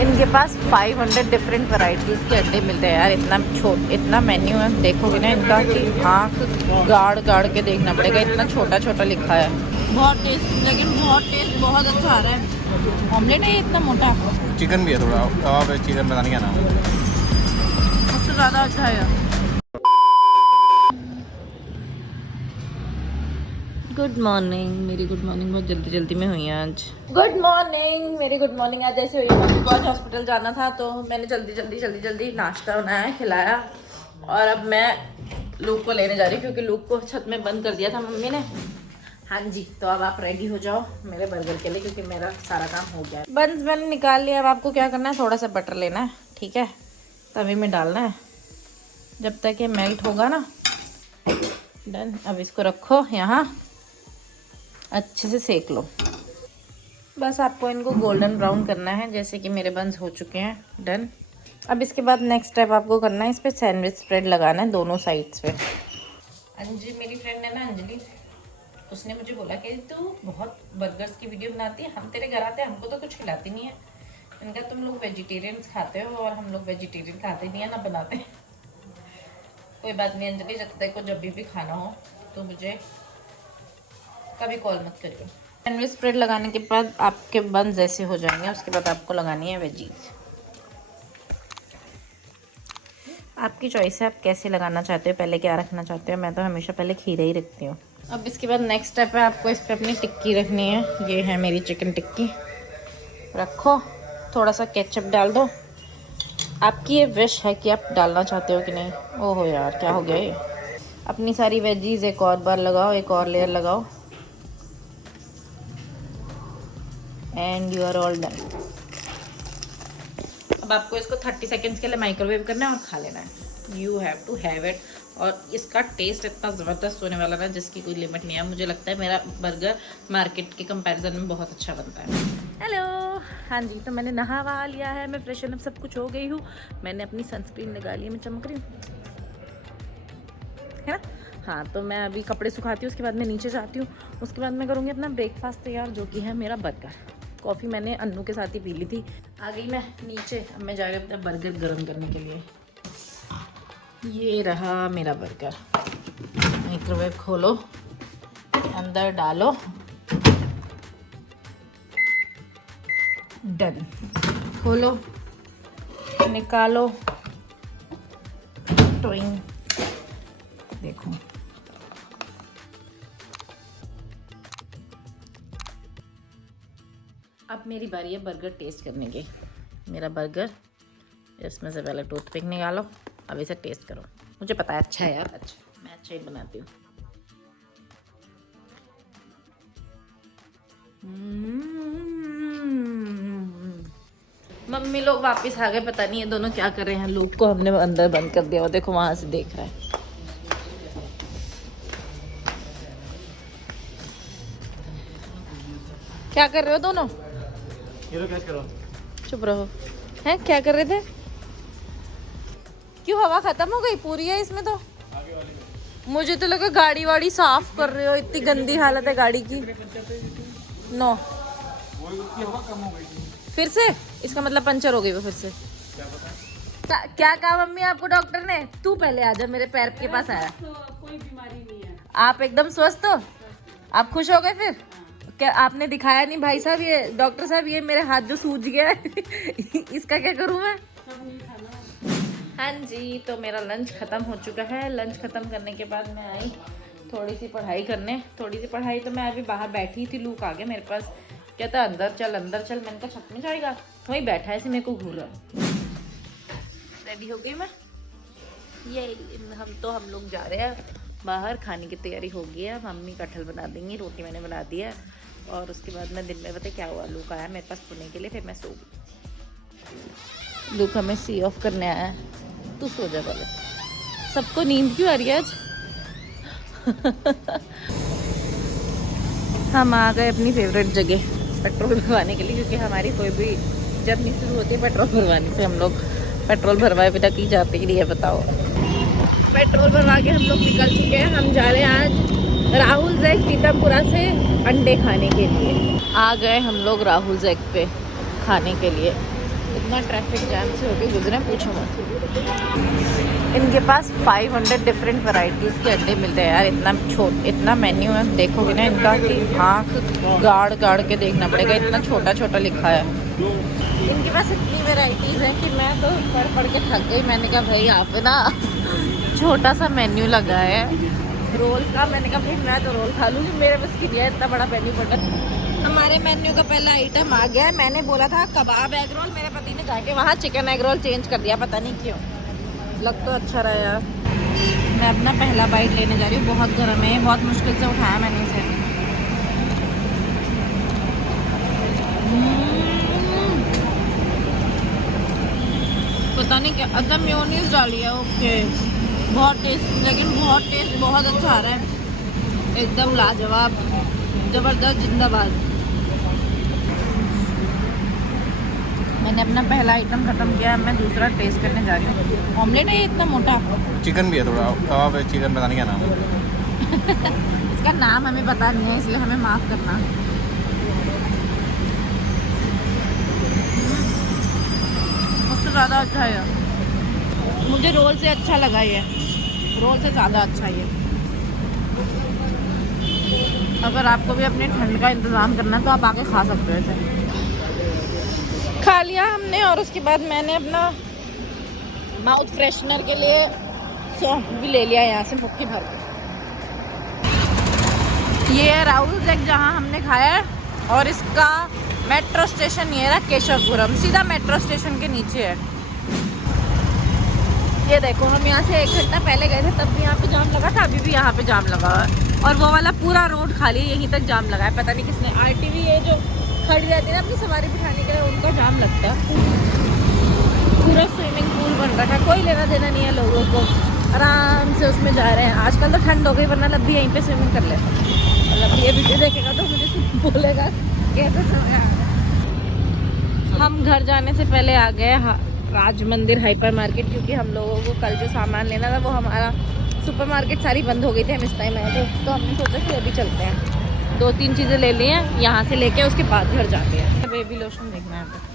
इनके पास 500 different varieties के अंडे मिलते हैं यार। इतना मेन्यू है, देखोगे ना इनका कि आँख गाड़ गाड़ के देखना पड़ेगा, इतना छोटा छोटा लिखा है। बहुत टेस्ट, लेकिन बहुत अच्छा आ रहा है। ऑमलेट है ये इतना मोटा। चिकन भी है थोड़ा, कबाब है, चिकन पता नहीं क्या नाम है। सबसे ज़्यादा अच्छा है। गुड मॉर्निंग, मेरी गुड मॉर्निंग बहुत जल्दी जल्दी में हुई है आज। गुड मॉर्निंग, मेरी गुड मॉर्निंग आज जैसे हुई है। मम्मी को आज हॉस्पिटल जाना था तो मैंने जल्दी नाश्ता बनाया, खिलाया, और अब मैं लूक को लेने जा रही हूँ क्योंकि लूक को छत में बंद कर दिया था मम्मी ने। हाँ जी, तो अब आप रेडी हो जाओ मेरे बर्गर के लिए क्योंकि मेरा सारा काम हो गया है। बंस मैंने निकाल लिया। अब आपको क्या करना है, थोड़ा सा बटर लेना है, ठीक है, तवे में डालना है, जब तक ये मेल्ट होगा ना। डन। अब इसको रखो यहाँ, अच्छे से सेक लो। बस आपको इनको गोल्डन ब्राउन करना है, जैसे कि मेरे बंस हो चुके हैं। डन। अब इसके बाद नेक्स्ट स्टेप आपको करना है, इस पर सैंडविच स्प्रेड लगाना है दोनों साइड्स पे। अंजलि, मेरी फ्रेंड है ना अंजलि, उसने मुझे बोला कि तू बहुत बर्गर्स की वीडियो बनाती है, हम तेरे घर आते हैं, हमको तो कुछ खिलाती नहीं है। इनका तुम लोग वेजिटेरियंस खाते हो और हम लोग वेजिटेरियन खाते नहीं है ना बनाते। कोई बात नहीं अंजलि, जब तक को जब भी खाना हो तो मुझे कभी कॉल मत करियो। सैंडविच स्प्रेड लगाने के बाद आपके बन जैसे हो जाएंगे, उसके बाद आपको लगानी है वेजीज। आपकी चॉइस है, आप कैसे लगाना चाहते हो, पहले क्या रखना चाहते हो। मैं तो हमेशा पहले खीरा ही रखती हूँ। अब इसके बाद नेक्स्ट स्टेप है, आपको इस पर अपनी टिक्की रखनी है। ये है मेरी चिकन टिक्की, रखो, थोड़ा सा केचप डाल दो। आपकी ये विश है कि आप डालना चाहते हो कि नहीं। ओहो यार, क्या हो गया ये। अपनी सारी वेजीज एक और बार लगाओ, एक और लेयर लगाओ, and you are all done. अब आपको इसको 30 सेकेंड्स के लिए माइक्रोवेव करना है और खा लेना है। You have to have it. और इसका टेस्ट इतना ज़बरदस्त होने वाला ना जिसकी कोई लिमिट नहीं है। मुझे लगता है मेरा बर्गर मार्केट के कंपैरिजन में बहुत अच्छा बनता है। हेलो, हाँ जी, तो मैंने नहा वहा लिया है, मैं फ्रेशन अप सब कुछ हो गई हूँ। मैंने अपनी सनस्क्रीन लगा ली है, मैं चमक रही हूँ, है ना। हाँ, तो मैं अभी कपड़े सुखाती हूँ, उसके बाद मैं नीचे जाती हूँ, उसके बाद मैं करूँगी अपना ब्रेकफास्ट तैयार, जो कि है मेरा बर्गर। कॉफ़ी मैंने अन्नू के साथ ही पी ली थी। आ गई मैं नीचे, अब मैं जा रही हूँ अपना बर्गर गर्म करने के लिए। ये रहा मेरा बर्गर। माइक्रोवेव खोलो, अंदर डालो, डन। खोलो, निकालो, टोइंग, देखो। अब मेरी बारी है बर्गर टेस्ट करने की। मेरा बर्गर, इसमें से पहले टूथपिक निकालो, अब इसे टेस्ट करो। मुझे पता है अच्छा है यार, अच्छा, मैं अच्छा ही बनाती हूँ। मम्मी लोग वापस आ गए, पता नहीं ये दोनों क्या कर रहे हैं। लोग को हमने अंदर बंद कर दिया, वो देखो वहां से देख रहा है। क्या कर रहे हो दोनों? ये लो, क्या करो? चुप रहो। हैं, क्या कर रहे थे? क्यों, हवा खत्म हो गई? पूरी है इसमें तो। मुझे तो लगा गाड़ी वाड़ी साफ कर रहे हो, इतनी गंदी हालत है गाड़ी की। नो, फिर से इसका मतलब पंचर हो गई वो फिर से। क्या कहा मम्मी आपको डॉक्टर ने? तू पहले आजा, मेरे पैर के पास आया। कोई बीमारी नहीं है। आप एकदम स्वस्थ हो? आप खुश हो गए फिर? क्या आपने दिखाया नहीं भाई साहब? ये डॉक्टर साहब, ये मेरे हाथ जो सूज गया है इसका क्या करूं मैं? हाँ जी, तो मेरा लंच ख़त्म हो चुका है। लंच ख़त्म करने के बाद मैं आई थोड़ी सी पढ़ाई करने। थोड़ी सी पढ़ाई तो मैं अभी बाहर बैठी थी, लूक आ गया मेरे पास, कहता अंदर चल अंदर चल। मैंने कहा छत में जाएगा, वहीं बैठा है, ऐसे मेरे को घूर रहा। रेडी हो गई मैं, ये हम लोग जा रहे हैं बाहर, खाने की तैयारी हो गई है। मम्मी कटहल बना देंगी, रोटी मैंने बना दी है, और उसके बाद मैं दिन में पता क्या हुआ, लूक आया मेरे पास सोने के लिए, फिर मैं सो गई। लूक हमें सी ऑफ करने आया है, तू सो जा बोले। सबको नींद क्यों आ रही है आज? हम आ गए अपनी फेवरेट जगह पेट्रोल भरवाने के लिए, क्योंकि हमारी कोई भी जर्नी शुरू होती है पेट्रोल भरवाने से। हम लोग पेट्रोल भरवाए बिना कहीं जाते ही नहीं है, बताओ। पेट्रोल भरवा के हम लोग निकल चुके हैं। हम जा रहे हैं आज राहुल जैक पीतमपुरा से अंडे खाने के लिए। आ गए हम लोग राहुल जैक पे खाने के लिए। इतना ट्रैफिक जैम से होके गुजरे पूछो मत। इनके पास 500 डिफरेंट वैरायटीज़ के अंडे मिलते हैं यार। इतना मेन्यू है, देखोगे ना इनका कि आँख गाड़ गाड़ के देखना पड़ेगा, इतना छोटा छोटा लिखा है। इनके पास इतनी वैरायटीज़ हैं कि मैं तो पढ़ के थक गई। मैंने कहा भाई यहाँ पे ना छोटा सा मेन्यू लगा है रोल का। मैंने कहा भाई मैं तो रोल खा लूँगी, मेरे बस की नहीं है इतना बड़ा मेन्यू पड़ा। हमारे मेन्यू का पहला आइटम आ गया है। मैंने बोला था कबाब एग रोल, मेरे पति ने जाके वहाँ चिकन एग रोल चेंज कर दिया, पता नहीं क्यों। लग तो अच्छा रहा यार। मैं अपना पहला बाइट लेने जा रही हूँ। बहुत गर्म है, बहुत मुश्किल से उठाया मैंने इसे। पता नहीं क्या अच्छा मेयोनीज डाली है। ओके बहुत टेस्ट, लेकिन बहुत टेस्ट बहुत अच्छा आ रहा है, एकदम लाजवाब, ज़बरदस्त, जिंदाबाद। मैंने अपना पहला आइटम ख़त्म किया, मैं दूसरा टेस्ट करने जा रही हूँ। ऑमलेट है ये इतना मोटा। चिकन भी है थोड़ा, कबाब है चिकन, पता नहीं क्या नाम है। इसका नाम हमें पता नहीं है, इसलिए हमें माफ़ करना। मुझसे ज़्यादा अच्छा है, मुझे रोल से अच्छा लगा ये, रोल से ज़्यादा अच्छा ये। अगर आपको भी अपने ठंड का इंतज़ाम करना है तो आप आके खा सकते हो इसे। खा लिया हमने और उसके बाद मैंने अपना माउथ फ्रेशनर के लिए सौंफ भी ले लिया यहाँ से मुट्ठी भर के। ये है राहुल जैक जहाँ हमने खाया है, और इसका मेट्रो स्टेशन ये रहा केशवपुरम, सीधा मेट्रो स्टेशन के नीचे है। ये देखो हम यहाँ से 1 घंटा पहले गए थे, तब भी यहाँ पे जाम लगा था, अभी भी यहाँ पे जाम लगा हुआ है। और वो वाला पूरा रोड खाली, यहीं तक जाम लगा है। पता नहीं किसने, RTV ये जो खड़ी रहती है ना अपनी सवारी बिठाने के लिए, उनका जाम लगता है। पूरा स्विमिंग पूल बन रखा है, कोई लेना देना नहीं है लोगों को, आराम से उसमें जा रहे हैं। आजकल तो ठंड हो गई, वरना लब्बी यहीं पे स्विमिंग कर लेता। लब्बी ये वीडियो देखेगा तो मुझे बोलेगा कैसे समय। हम घर जाने से पहले आ गए राज मंदिर हाइपर मार्केट, क्योंकि हम लोगों को कल जो सामान लेना था वो हमारा सुपर मार्केट सारी बंद हो गई थी, हम इस टाइम आए थे, तो हमने सोचा कि अभी चलते हैं। 2-3 चीज़ें ले ली हैं यहाँ से लेके, उसके बाद घर जाते हैं। बेबी लोशन देखना है।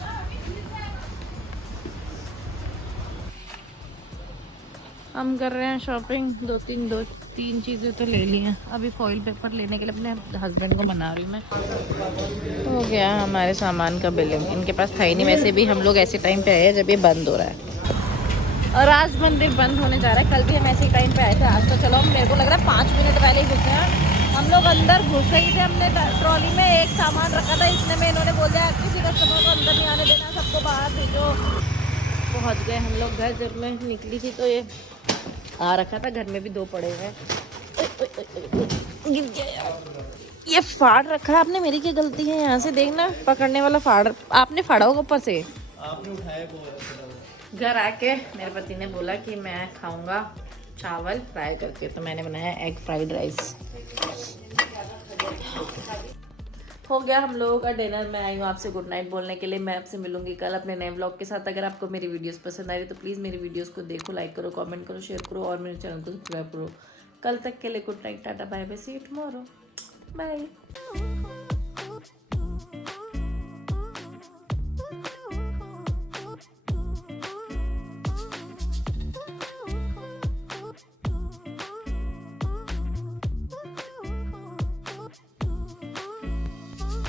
हम कर रहे हैं शॉपिंग, 2-3 चीज़ें तो ले ली हैं। अभी फॉइल पेपर लेने के लिए अपने हस्बैंड को बना रही हूँ मैं। हो गया हमारे सामान का बिलिंग, इनके पास था ही नहीं। वैसे भी हम लोग ऐसे टाइम पे आए हैं जब ये बंद हो रहा है, और आज मंदिर बंद होने जा रहा है। कल भी हम ऐसे टाइम पे आए थे, आज तो चलो मेरे को लग रहा है 5 मिनट पहले ही घुसे हैं हम लोग। अंदर घुसे ही थे, हमने ट्रॉली में एक सामान रखा था, इतने में इन्होंने बोल दिया किसी कस्टमर को अंदर नहीं आने देना, सबको बाहर भेजो। पहुँच गए हम लोग घर। जब मैं निकली थी तो ये आ रखा था, घर में भी 2 पड़े हुए हैं। गिर गया यार, ये फाड़ रखा है आपने, मेरी क्या गलती है? यहाँ से देखना, पकड़ने वाला फाड़ आपने फाड़ा होगा ऊपर से, आपने उठाया। घर आके मेरे पति ने बोला कि मैं खाऊंगा चावल फ्राई करके, तो मैंने बनाया एग फ्राइड राइस। हो गया हम लोगों का डिनर। मैं आई हूँ आपसे गुड नाइट बोलने के लिए। मैं आपसे मिलूंगी कल अपने नए व्लॉग के साथ। अगर आपको मेरी वीडियोस पसंद आ रही तो प्लीज़ मेरी वीडियोस को देखो, लाइक करो, कमेंट करो, शेयर करो, और मेरे चैनल को सब्सक्राइब करो। कल तक के लिए good night, tata, bye bye, see you tomorrow, bye.